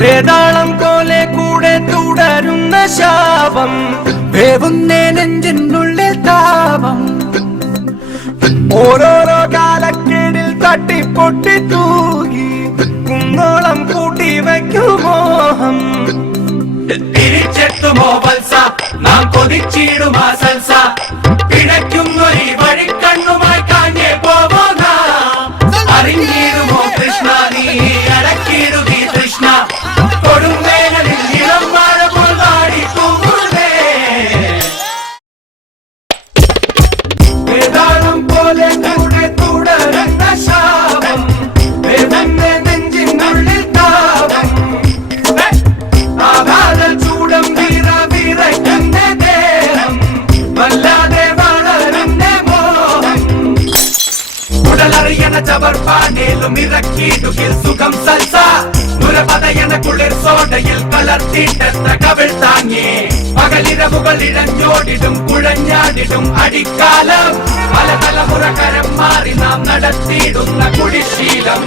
വേതാളം പോലെ കൂടെ തുടരുന്ന ശാപം, വേവുന്നേ നെഞ്ചിനുള്ളിൽ താപം. ഓരോരോ കാലക്കേടിൽ തട്ടിപ്പൊട്ടി തൂകി കുന്നോളം കൂട്ടി വയ്ക്കും മോഹം. തിരിച്ചെത്തുമോ വത്സ നാം കൊതിച്ചിടുമാ സൽസ, പിഴയ്ക്കുന്നൊരു വഴിക്കണ്ണുമായി കാഞ്ഞേ പോവോ നാം. അറിഞ്ഞിടുമോ കൃഷ്ണ നീ അടക്കിടുകീ തൃഷ്ണ, കൊടുംവേനലിൽ ഇളം മഴ പോൽ വാടി തൂങ്ങുന്നേ. വേതാളം പോലെ കൂടെ തുടരുന്ന ശാപം, വേവുന്നേ നെഞ്ചിനുള്ളിൽ താപം. ആഘാത ചൂടം വിറയ്ക്കുന്ന ദേഹം, വല്ലാതെ വളരുന്ന മോഹം. ഉടലറിയണ ചവർപ്പാനേലും ഇറക്കിയിടുകിൽ സുഖം സൽസ, നുരപതയണ കുളിർ സോഡയിൽ കളർത്തിട്ടെത്ര കവിൾ താങ്ങി. പകലിരവുകൾ ഇഴഞ്ഞോടിടും കുഴഞ്ഞാടിടും അടിക്കാലം, പല തലമുറ കരം മാറി നാം നടത്തിയിടുന്ന കുടിശീലം.